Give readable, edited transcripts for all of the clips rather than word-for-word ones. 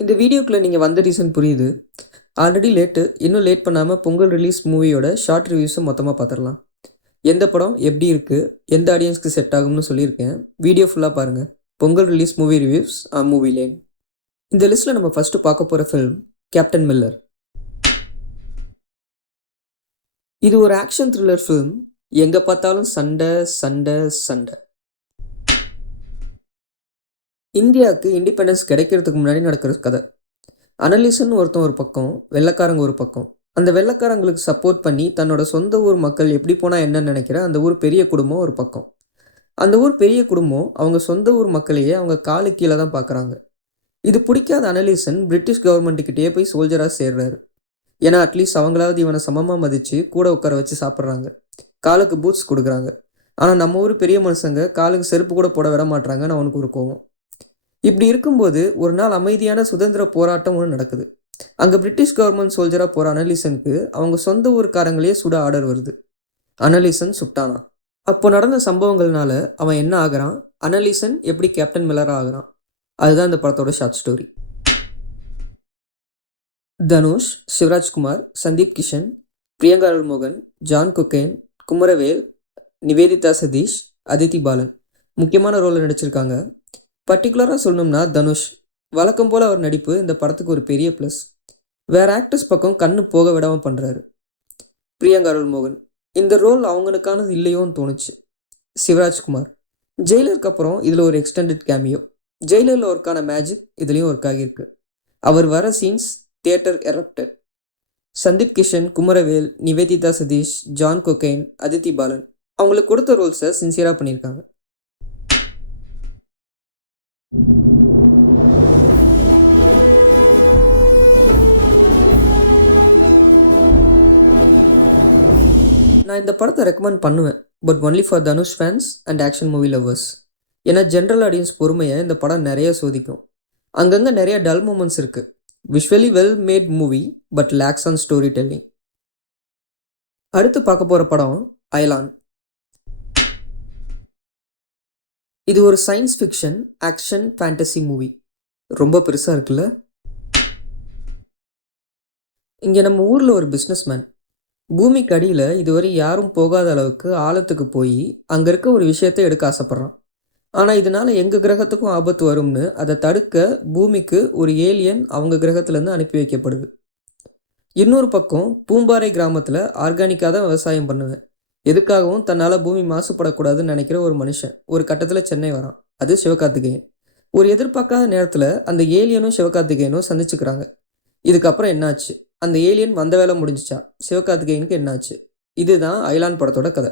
இந்த வீடியோக்குள்ள நீங்க வந்த ரீசன் புரியுது. Already late. இன்னும் லேட் பண்ணாம பொங்கல் ரிலீஸ் மூவியோட ஷார்ட் ரிவ்யூஸ மொத்தமா பார்த்துரலாம். எந்த படம் எப்படி இருக்கு? எந்த ஆடியன்ஸ்க்கு செட் ஆகும்னு சொல்லியிருக்கேன். வீடியோ ஃபுல்லா பாருங்க. Pongal release movie reviews on movie lane. இந்த லிஸ்ட்ல நம்ம ஃபர்ஸ்ட் பார்க்க போற ஃபிலிம் கேப்டன் மில்லர். இது ஒரு ஆக்ஷன் த்ரில்லர் ஃபிலிம். எங்க பார்த்தாலும் சண்டை சண்டை சண்டை. இந்தியாவுக்கு இண்டிபெண்டன்ஸ் கிடைக்கிறதுக்கு முன்னாடி நடக்கிற கதை. அனலிசன் ஒருத்தன் ஒரு பக்கம், வெள்ளைக்காரங்க ஒரு பக்கம். அந்த வெள்ளைக்காரங்களுக்கு சப்போர்ட் பண்ணி தன்னோட சொந்த ஊர் மக்கள் எப்படி போனால் என்னன்னு நினைக்கிற அந்த ஊர் பெரிய குடும்பம் ஒரு பக்கம். அந்த ஊர் பெரிய குடும்பம் அவங்க சொந்த ஊர் மக்களையே அவங்க காலு கீழே தான் பார்க்குறாங்க. இது பிடிக்காத அனலிசன் பிரிட்டிஷ் கவர்மெண்ட்டுக்கிட்டேயே போய் சோல்ஜராக சேர்றாரு. ஏன்னா அட்லீஸ்ட் அவங்களாவது இவனை சமமாக மதித்து கூட உட்கார வச்சு சாப்பிட்றாங்க, காலுக்கு பூட்ஸ் கொடுக்குறாங்க. ஆனால் நம்ம ஊர் பெரிய மனுஷங்க காலுக்கு செருப்பு கூட போட விட மாட்டாங்கன்னு அவனுக்கு ஒரு கோவம். இப்படி இருக்கும்போது ஒரு நாள் அமைதியான சுதந்திர போராட்டம் ஒன்று நடக்குது. அங்கே பிரிட்டிஷ் கவர்மெண்ட் சோல்ஜராக போகிற அனலிசனுக்கு அவங்க சொந்த ஊருக்காரங்களே சுட ஆர்டர் வருது. அனலிசன் சுட்டானா. அப்போ நடந்த சம்பவங்கள்னால அவன் என்ன ஆகிறான், அனலிசன் எப்படி கேப்டன் மில்லராக ஆகிறான், அதுதான் இந்த படத்தோட ஷார்ட் ஸ்டோரி. தனுஷ், சிவராஜ்குமார், சந்தீப் கிஷன், பிரியங்கா அருள்மோகன், ஜான் கொக்கேன், குமரவேல், நிவேதிதா சதீஷ், அதித்தி பாலன் முக்கியமான ரோலில் நடிச்சிருக்காங்க. பர்டிகுலராக சொல்லணும்னா தனுஷ். வழக்கம் போல் அவர் நடிப்பு இந்த படத்துக்கு ஒரு பெரிய ப்ளஸ். வேறு ஆக்டர்ஸ் பக்கம் கண்ணு போக விடாமல் பண்ணுறாரு. பிரியங்கா அருள்மோகன். இந்த ரோல் அவங்களுக்கானது இல்லையோன்னு தோணுச்சு. சிவராஜ்குமார். ஜெயிலருக்கு அப்புறம் இதில் ஒரு எக்ஸ்டெண்டட் கேமியோ. ஜெயிலரில் ஒர்க்கான மேஜிக் இதுலேயும் ஒர்க் ஆகியிருக்கு. அவர் வர scenes theatre erupted. Sundeep Kishan, Kumaravel, Nivedhithaa Sathish, John Kokken, Aditi Balan அவங்களுக்கு கொடுத்த ரோல்ஸை சின்சியராக பண்ணியிருக்காங்க. நான் இந்த படத்தை ரெக்கமெண்ட் பண்ணுவேன், but only for Dhanush fans and action movie lovers. ஏன்னா ஜென்ரல் ஆடியன்ஸ் பொறுமையை இந்த படம் நிறைய சோதிக்கும். அங்கங்கே நிறைய டல் மூமெண்ட்ஸ் இருக்குது. Visually well made movie but lakhs on story telling. அடுத்து பார்க்க போகிற படம் அயலான். இது ஒரு science fiction action fantasy movie. ரொம்ப பெருசாக இருக்குல்ல. இங்கே நம்ம ஊரில் ஒரு பிஸ்னஸ்மேன் பூமிக்கு அடியில் இதுவரை யாரும் போகாத அளவுக்கு ஆழத்துக்கு போய் அங்கே இருக்க ஒரு விஷயத்தை எடுக்க ஆசைப்பட்றான். ஆனால் இதனால் எங்கள் கிரகத்துக்கும் ஆபத்து வரும்னு அதை தடுக்க பூமிக்கு ஒரு ஏலியன் அவங்க கிரகத்துலேருந்து அனுப்பி வைக்கப்படுது. இன்னொரு பக்கம் பூம்பாறை கிராமத்தில் ஆர்கானிக்காக தான் விவசாயம் பண்ணுவேன், எதுக்காகவும் தன்னால் பூமி மாசுபடக்கூடாதுன்னு நினைக்கிற ஒரு மனுஷன் ஒரு கட்டத்தில் சென்னை வரான். அது சிவகார்த்திகேயன். ஒரு எதிர்பார்க்காத நேரத்தில் அந்த ஏலியனும் சிவகார்த்திகேயனும் சந்திச்சுக்கிறாங்க. இதுக்கப்புறம் என்னாச்சு, அந்த ஏலியன் வந்த வேலை முடிஞ்சிச்சா, சிவகார்த்திகேயனுக்கு என்னாச்சு, இதுதான் அயலான் படத்தோட கதை.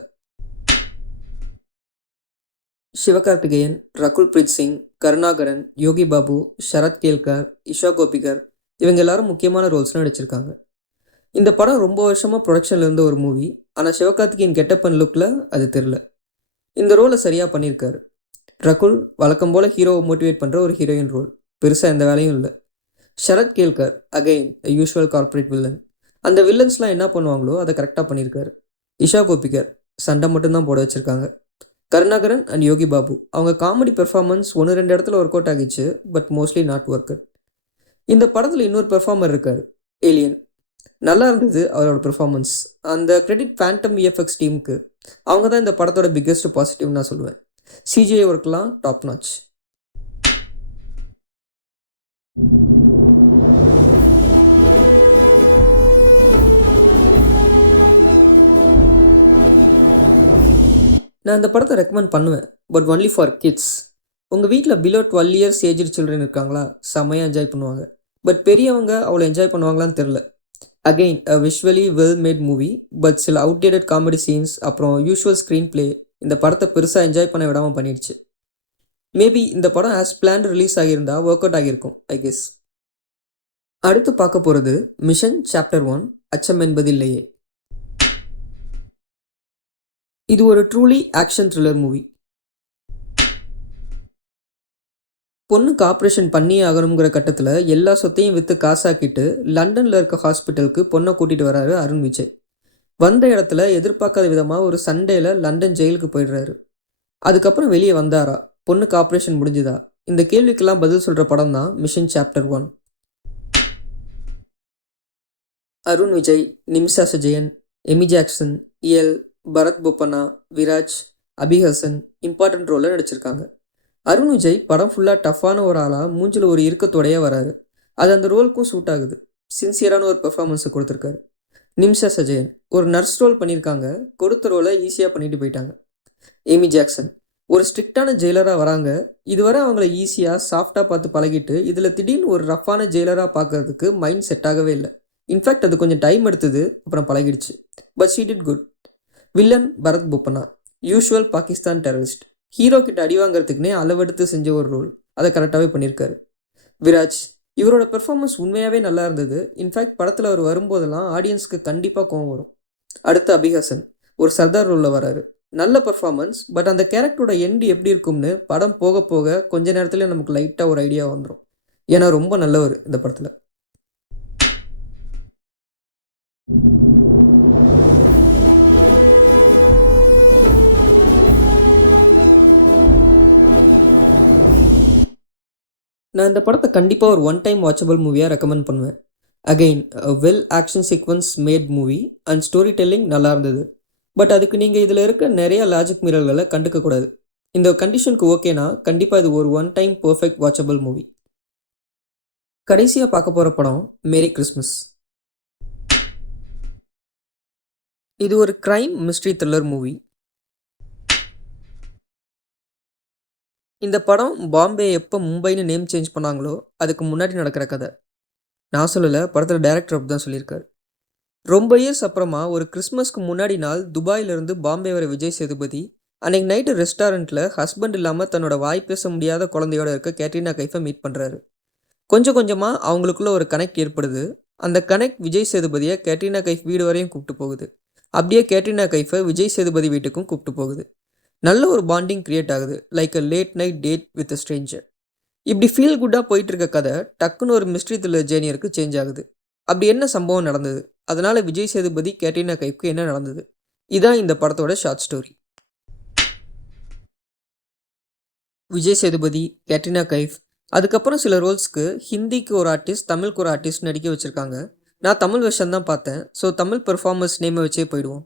சிவகார்த்திகேயன், ரகுல் பிரீத் சிங், கருணாகரன், யோகி பாபு, சரத் கேல்கர், இஷா கோபிகர் இவங்க எல்லாரும் முக்கியமான ரோல்ஸ்லாம் நடிச்சிருக்காங்க. இந்த படம் ரொம்ப வருஷமாக ப்ரொடக்ஷனில் இருந்த ஒரு மூவி. ஆனால் சிவகார்த்திகேயன் கெட்டப் அண்ட் லுக்கில் அது தெரில. இந்த ரோலை சரியாக பண்ணியிருக்காரு. ரகுல் வழக்கம் போல் ஹீரோவை மோட்டிவேட் பண்ணுற ஒரு ஹீரோயின் ரோல், பெருசாக எந்த வேலையும் இல்லை. Sharad Kelkar again usual corporate villain. அந்த வில்லன்ஸ்லாம் என்ன பண்ணுவாங்களோ அதை கரெக்டாக பண்ணியிருக்காரு. இஷா கோபிகர் சண்டை மட்டும்தான் போட வச்சுருக்காங்க. கருணாகரன் அண்ட் யோகி பாபு அவங்க காமெடி பெர்ஃபார்மன்ஸ் 1-2 இடத்துல ஒர்க் அவுட் ஆகிச்சு, பட் மோஸ்ட்லி நாட் ஒர்க். இந்த படத்தில் இன்னொரு பெர்ஃபார்மர் இருக்கார், ஏலியன். நல்லா இருந்தது அவரோட பெர்ஃபார்மன்ஸ். அந்த கிரெடிட் ஃபேண்டம் விஎஃப்எக்ஸ் டீமுக்கு. அவங்க தான் இந்த படத்தோட பிக்கெஸ்ட் பாசிட்டிவ் நான் சொல்லுவேன். சிஜிஐ ஒர்க்லாம் டாப் நாச். நான் இந்த படத்தை ரெக்கமெண்ட் பண்ணுவேன், பட் ஒன்லி ஃபார் கிட்ஸ். உங்கள் வீட்டில் பிலோ 12 இயர்ஸ் ஏஜ்டு சில்ட்ரன் இருக்காங்களா, செம்மையாக என்ஜாய் பண்ணுவாங்க. பட் பெரியவங்க அவ்வளோ என்ஜாய் பண்ணுவாங்களான்னு தெரில. Again a visually well made movie, but சில அவுட்டேட்டட் காமெடி சீன்ஸ் அப்புறம் யூஷுவல் ஸ்க்ரீன் பிளே இந்த படத்தை பெருசாக என்ஜாய் பண்ண விடாமல் பண்ணிடுச்சு. மேபி இந்த படம் ஆஸ் பிளான் ரிலீஸ் ஆகியிருந்தால் ஒர்க் அவுட் ஆகியிருக்கும் ஐ கெஸ். அடுத்து பார்க்க போகிறது மிஷன் சாப்டர் 1 அச்சம் என்பதில்லையே. இது ஒரு ட்ரூலி ஆக்ஷன் த்ரில்லர் மூவி. பொண்ணுக்கு ஆப்ரேஷன் பண்ணியே ஆகணுங்கிற கட்டத்தில் எல்லா சொத்தையும் விற்று காசாக்கிட்டு லண்டனில் இருக்க ஹாஸ்பிட்டலுக்கு பொண்ணை கூட்டிகிட்டு வராரு அருண் விஜய். வந்த இடத்துல எதிர்பார்க்காத விதமாக ஒரு சண்டேல லண்டன் ஜெயிலுக்கு போயிடுறாரு. அதுக்கப்புறம் வெளியே வந்தாரா, பொண்ணுக்கு ஆப்ரேஷன் முடிஞ்சுதா, இந்த கேள்விக்கெல்லாம் பதில் சொல்கிற படம் தான் mission chapter 1. Arun Vijay, Nimisha Sajayan, Amy Jackson, இயல், பரத் போப்பண்ணா, விராஜ், அபிஹசன் இம்பார்ட்டன்ட் ரோலில் நடிச்சிருக்காங்க. அருண் விஜய் படம் ஃபுல்லாக டஃப்பான ஒரு ஆளாக மூஞ்சில் ஒரு இறுக்கத்தோடையே வராரு. அது அந்த ரோலுக்கும் சூட் ஆகுது. சின்சியரான ஒரு பெர்ஃபார்மன்ஸை கொடுத்துருக்காரு. நிமிஷா சஜயன் ஒரு நர்ஸ் ரோல் பண்ணியிருக்காங்க. கொடுத்த ரோலை ஈஸியாக பண்ணிட்டு போயிட்டாங்க. எமி ஜாக்சன் ஒரு ஸ்ட்ரிக்டான ஜெயிலராக வராங்க. இதுவரை அவங்கள ஈஸியாக சாஃப்டாக பார்த்து பழகிட்டு இதில் திடீர்னு ஒரு ரஃப்பான ஜெயிலராக பார்க்கறதுக்கு மைண்ட் செட் ஆகவே இல்லை. இன்ஃபேக்ட் அது கொஞ்சம் டைம் எடுத்தது, அப்புறம் பழகிடுச்சு. But she did good. Villain Bharath Boppanna, usual Pakistan terrorist. Hero கிட்ட அடி வாங்குறதுக்குனே அளவெடுத்து செஞ்ச ஒரு ரோல். அதை கரெக்டாகவே பண்ணியிருக்காரு. விராஜ் இவரோட பெர்ஃபார்மன்ஸ் உண்மையாகவே நல்லா இருந்தது. இன்ஃபேக்ட் படத்தில் அவர் வரும்போதெல்லாம் ஆடியன்ஸ்க்கு கண்டிப்பாக கோவம் வரும். அடுத்து அபிஹசன் ஒரு சர்தார் ரோலில் வராரு. நல்ல பெர்ஃபார்மன்ஸ். பட் அந்த கேரக்டரோட எண்டு எப்படி இருக்கும்னு படம் போக போக கொஞ்ச நேரத்தில் நமக்கு லைட்டாக ஒரு ஐடியா வந்துடும். ஏன்னா ரொம்ப நல்லவர் இந்த படத்தில். நான் இந்த படத்தை கண்டிப்பாக ஒரு ஒன் டைம் வாட்சபிள் மூவியாக ரெக்கமெண்ட் பண்ணுவேன். Again well action sequence made movie and story telling நல்லா இருந்தது. பட் அதுக்கு நீங்கள் இதில் இருக்க நிறைய லாஜிக் மீறல்களை கண்டுக்கக்கூடாது. இந்த கண்டிஷனுக்கு ஓகேனா கண்டிப்பாக இது ஒரு one time perfect watchable movie. கடைசியாக பார்க்க போகிற படம் மேரி கிறிஸ்மஸ். இது ஒரு கிரைம் மிஸ்ட்ரி த்ரில்லர் மூவி. இந்த படம் பாம்பே எப்போ மும்பைன்னு நேம் சேஞ்ச் பண்ணாங்களோ அதுக்கு முன்னாடி நடக்கிற கதை. நான் சொல்லலை, படத்தில் டைரக்டர் அப்படி தான் சொல்லியிருக்காரு. ரொம்ப இயர்ஸ் அப்புறமா ஒரு கிறிஸ்மஸ்க்கு முன்னாடி நாள் துபாயிலிருந்து பாம்பே வர விஜய் சேதுபதி அன்னைக்கு நைட்டு ரெஸ்டாரண்ட்டில் ஹஸ்பண்ட் இல்லாமல் தன்னோட வாய் பேச முடியாத குழந்தையோட இருக்க கேட்ரினா கைஃபை மீட் பண்ணுறாரு. கொஞ்சம் கொஞ்சமாக அவங்களுக்குள்ள ஒரு கனெக்ட் ஏற்படுது. அந்த கனெக்ட் விஜய் சேதுபதியை கேட்ரினா கைஃப் வீடு வரையும் கூப்பிட்டு போகுது. அப்படியே கேட்ரினா கைஃபை விஜய் சேதுபதி வீட்டுக்கும் கூப்பிட்டு போகுது. நல்ல ஒரு பாண்டிங் கிரியேட் ஆகுது. Like a late night date with a stranger. இப்படி ஃபீல் குட்டாக போயிட்டு இருக்க கதை டக்குன்னு ஒரு மிஸ்ட்ரி த்ரில்லர் ஜேர்னியருக்கு சேஞ்ச் ஆகுது. அப்படி என்ன சம்பவம் நடந்தது, அதனால விஜய் சேதுபதி கேட்ரினா கைஃப்க்கு என்ன நடந்தது, இதான் இந்த படத்தோட short story. Vijay Sethupathi, Katrina Kaif, அதுக்கப்புறம் சில ரோல்ஸ்க்கு ஹிந்திக்கு ஒரு ஆர்டிஸ்ட், தமிழுக்கு ஒரு ஆர்டிஸ்ட் நடிக்க வச்சுருக்காங்க. நான் தமிழ் வெர்ஷன் தான் பார்த்தேன். ஸோ தமிழ் பெர்ஃபார்மன்ஸ் நேமை வச்சே போயிடுவோம்.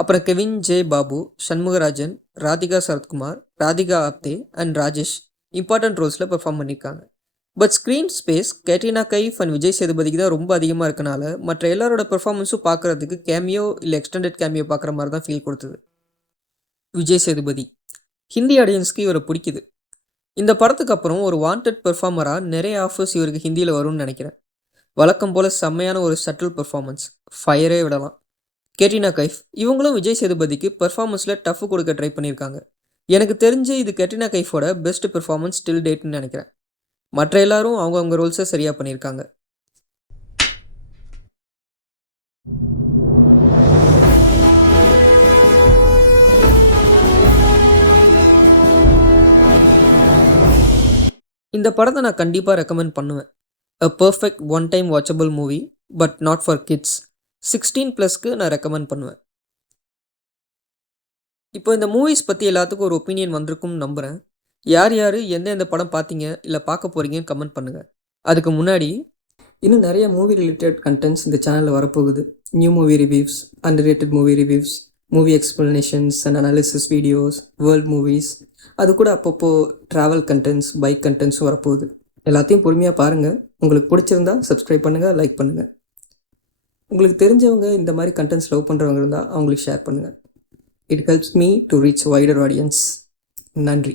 அப்புறம் Kevin J Babu, Shanmugarajan, Radhika Sarathkumar, Radhika Apte and Rajesh important ரோல்ஸில் பெர்ஃபார்ம் பண்ணியிருக்காங்க. But screen space Katrina Kaif and Vijay சேதுபதிக்கு தான் ரொம்ப அதிகமாக இருக்கனால மற்ற எல்லாரோட பெர்ஃபார்மன்ஸும் பார்க்குறதுக்கு கேமியோ இல்லை எக்ஸ்டெண்டட் கேமியோ பார்க்குற மாதிரி தான் ஃபீல் கொடுத்தது. விஜய் சேதுபதி ஹிந்தி ஆடியன்ஸ்க்கு இவரை பிடிக்குது. இந்த படத்துக்கு அப்புறம் ஒரு வாண்டட் பெர்ஃபார்மராக நிறைய ஆஃபர்ஸ் இவருக்கு ஹிந்தியில் வரும்னு நினைக்கிறேன். வழக்கம் போல் செம்மையான ஒரு சட்டில் பெர்ஃபார்மன்ஸ், ஃபயரே விடலாம். கேட்ரினா கைஃப் இவங்களும் விஜய் சேதுபதிக்கு பெர்ஃபார்மன்ஸில் டஃப் கொடுக்க ட்ரை பண்ணியிருக்காங்க. எனக்கு தெரிஞ்சு இது கேட்ரினா கைஃபோட பெஸ்ட் பெர்ஃபார்மன்ஸ் ஸ்டில் டேட்னு நினைக்கிறேன். மற்ற எல்லாரும் அவங்கவுங்க ரோல்ஸை சரியாக பண்ணியிருக்காங்க. இந்த படத்தை நான் கண்டிப்பாக ரெக்கமெண்ட் பண்ணுவேன். A perfect one time watchable movie, but not for kids. 16+க்கு நான் ரெக்கமெண்ட் பண்ணுவேன். இப்போ இந்த மூவிஸ் பற்றி எல்லாத்துக்கும் ஒரு ஒப்பீனியன் வந்திருக்கும்னு நம்புகிறேன். யார் யார் எந்தெந்த படம் பார்த்தீங்க இல்லை பார்க்க போகிறீங்கன்னு கமெண்ட் பண்ணுங்கள். அதுக்கு முன்னாடி இன்னும் நிறைய மூவி ரிலேட்டட் கண்டென்ட்ஸ் இந்த சேனலில் வரப்போகுது. New movie reviews, underrated movie reviews, movie explanations and analysis videos, world movies, அது கூட அப்பப்போ ட்ராவல் கண்டென்ட்ஸ், பைக் கண்டென்ட்ஸும் வரப்போகுது. எல்லாத்தையும் பொறுமையாக பாருங்கள். உங்களுக்கு பிடிச்சிருந்தா சப்ஸ்கிரைப் பண்ணுங்கள், லைக் பண்ணுங்கள். உங்களுக்கு தெரிஞ்சவங்க இந்த மாதிரி கண்டென்ட்ஸ் லவ் பண்ணுறவங்க இருந்தால் அவங்களுக்கு ஷேர் பண்ணுங்கள். It helps me to reach wider audience. நன்றி.